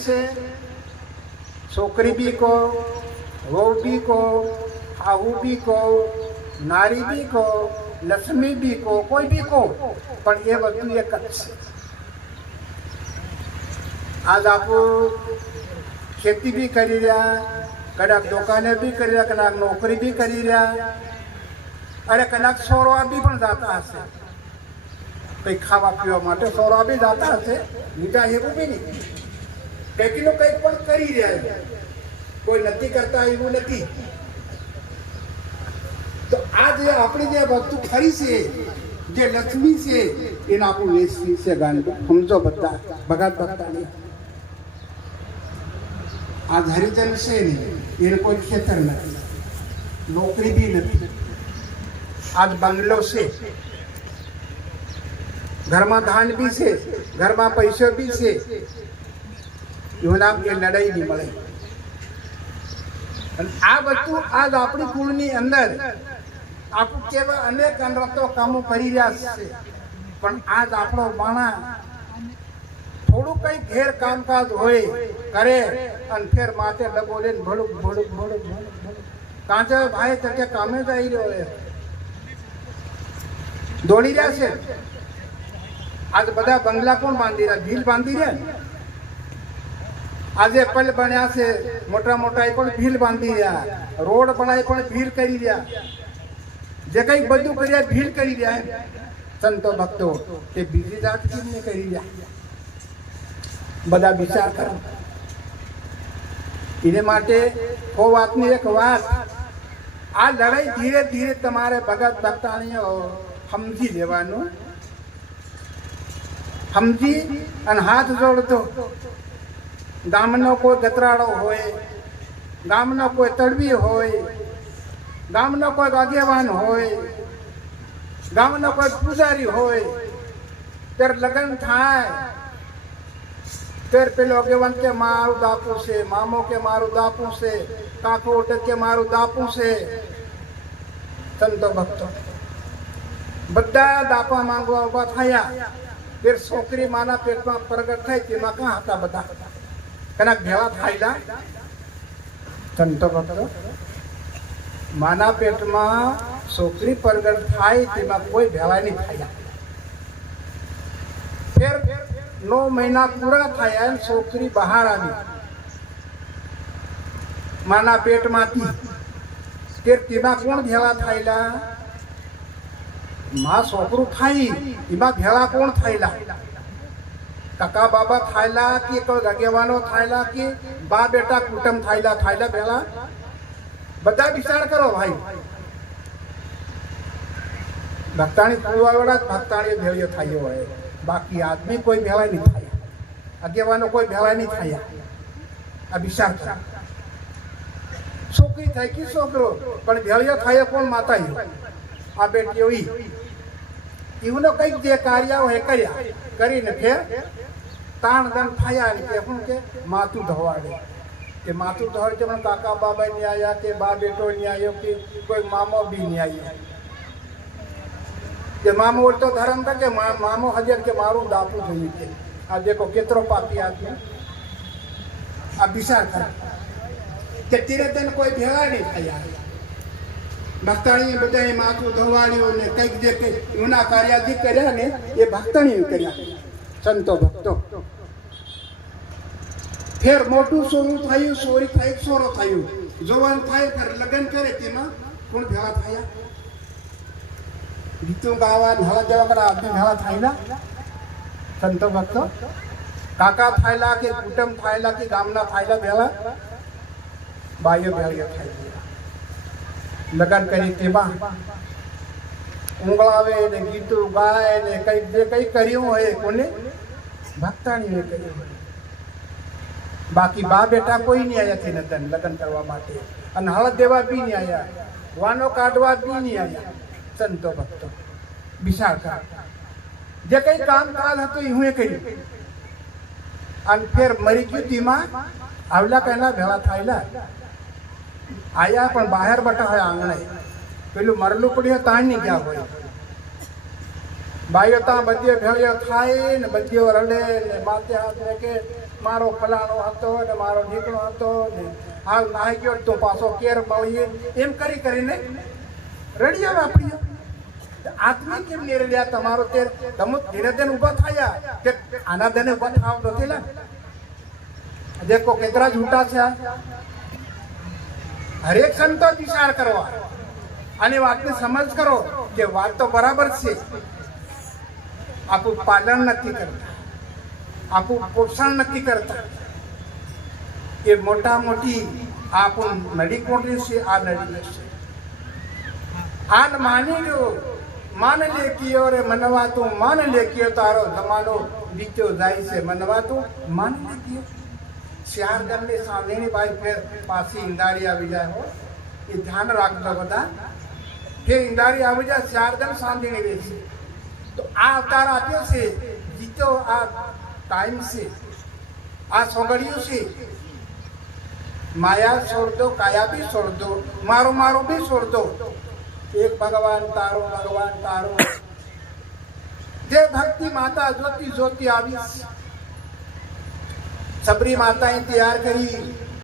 से छोकरी भी को, वहू भी को, हाहू भी को, नारी भी को, लक्ष्मी भी को, कोई भी को, पर ये वस्तु एक है। आज आप खेती भी करी रहा, कदाच दुकाने भी करी रहा, कदाच नौकरी भी करी रहा, अरे कदाच सोरवा भी पण जाता हशे, कई खावा पीवा माटे सोरवा भी जाता हशे, मीठा एवं भी नहीं, कई नो कई पण करी रहा, कोई नथी करता एवं नहीं। तो आज अपनी जे वस्तु खरी से, जे लक्ष्मी से, इन आपू वेचवी से गान समझो बता भगत भक्ता नहीं। आज हरिजन से नहीं, इन कोई खेतर नहीं, नौकरी भी नहीं, आज बंगलो से, घर में धान भी से, घर में पैसे भी से, यो नाम ये लड़ाई नहीं મળે। आ वस्तु आज अपनी कुळनी अंदर आप केवा अनेक अनरतो कामो करी रह्या छे, पण आज आपणो माणा थोड़ू कई घेर कामकाज होय करे अन फिर माथे डबो लेन भड़ुक भड़ुक भड़ुक भड़ुक कांचे भाई तके कामे जाई रह्यो है, दौड़ी रह्या छे। आज बधा बंगला कोण बांधी रह्या, भील बांधी रह्या। आज पल बन्या छे मोटा मोटा पण भील बांधी रह्या, रोड बनाय पण भील करी रह्या, जे कई बधु कर्या भील करी रह्या। संतो भक्तो ते बीजी जात केम करी रह्या, બધા વિચાર કરો। એને માટે કો વાતની એક વાત, આ લડાઈ ધીરે ધીરે તમારે ભગત ભક્તાણીઓ સમજી લેવાનું, સમજી અને હાથ જોડતો। ગામનો કોઈ ગતરાળો હોય, ગામનો કોઈ તળવી હોય, ગામનો કોઈ આગેવાન હોય, ગામનો કોઈ પૂજારી હોય, ત્યારે લગ્ન થાય फिर पेलो अगेवान के मारू दापू से, मामो के मारू दापू से, काको उठक के मारू दापू से। संतो भक्तो बधा दापा मांगवा उभा थया, फिर छोकरी माना पेट में प्रगट थई, तेमा कहाँ हता बधा कनक भेळा थायला। संतो भक्तो माना पेट में छोकरी प्रगट थाय, तेमा कोई भेळा नहीं थया। फिर 9 महीना पूरा थया, छोकरी बहार आई माना पेट मांथी, फिर तेमा कोण भेळा थायला, मां छोकरू थाई, एमा भेळा कोण थायला, काका बाबा थायला कि कोई गगेवानो थायला कि बा बेटा कुटुंब थायला, थायला भेळा बधा विचार करो भाई। भक्ताणी कुळवाळा भक्ताणी भेळियो थायो होय, बाकी आदमी कोई भेळा नहीं थाया, अगेवानो कोई भेळा नहीं थाया। आ विचार कर, छोकरी थाई कि छोकरो पण भेळियो थायो कोण मातायो, आ बेटीओ ई इवनो कई जे कार्य होय कर्या करीने फिर ताण दन थाया ने के के माथू धवाड़े, के माथू धवाड़े के मन काका बाबा नहीं आया, के बा बेटो नहीं आयो, के कोई मामो भी नहीं आयो। के मामो उल्टो धर्म था के मामो हजर के मारू दापू जोईए के। आ देखो केतरो पापी आदमी, आ विचार कर के तीरे दिन कोई भेळा नहीं थया। भक्ताणी बधाए माथू धोवाड्यो ने कईक जे के उना कार्यादि कर्या ने ए भक्ताणी कर्या। संतो भक्तो फिर मोटू सोरू थयुं, सोरी थाई, सोरो थयुं, जवान थाय कर लग्न करे, तेमा कोण भेळा थया? गीतों गावा ढाला जवा करा आदमी भेळा थायला। संतो भक्तो काका थायला के कुटुंब थायला के गामना थायला भेळा, बायो भेळियो थायला। लग्न करी तेमा उंगळावे ने गीतों गाय ने कई जे कई कर्युं होय कोने भक्ताणीए कर्युं। बाकी बा बेटा कोई नहीं आया थे नतन लग्न करवा माटे, अने हळद देवा भी नहीं आया, वानो काढवा भी नहीं आया। संतो भक्तो विचार कर, जे कई काम काज हतो ई हुए कर्युं, अन फिर मरी गयुं तेमा आवला कहना भेळा थायला। आया पण बाहेर बटा होय आंगणे, पेलुं मरलुं पड्युं ताण नहीं गया होय। बाईओ ता बधियो भेळियो खाय ने बधियो रडे ने माथे हाथ रेके મારો ફલાણો હતો ને મારો ઢીકણો હતો ને હાલ નાહી ગયો તું પાછો કેર પાવીએ એમ કરીને રડિયા વાપરીએ આત્મી કેમ નહીં રડ્યા તમારો તે તમે ધીરે ધીરે ઊભા થયા કે આના ધને ઊભા થાવ નથી લા દેખો કેટલા झूठा છે હરેક સંતો વિચાર કરવા અને વાતની સમજ કરો કે વાત તો બરાબર છે આપણું પાલન નથી કરતા આપણું પોષણ નથી કરતા એ મોટા મોટી આપણું નડી કોટી છે આ નડી છે આન માની લો માન લે કિયો રે મનવા તું માન લે કિયો તારો જમાનો બીજો જાય છે મનવા તું માન લે કિયો ચાર ગણને સાંધણી ભાઈ ફેર પાછી ઈંદારી આવી જાય હો એ ધ્યાન રાખજો બધા કે ઈંદારી આવી જાય ચાર ગણ સાંધણી રહેશે તો આ અવતાર આપ્યો છે જીતો આ ટાઈમ છે આ સોગડિયું છે માયા છોડ દો કાયા બી છોડ દો મારો મારો બી છોડ દો એક ભગવાન તારો જે ભક્તિ માતા જ્યોતિ જ્યોતિ આવી સબરી માતાએ તૈયાર કરી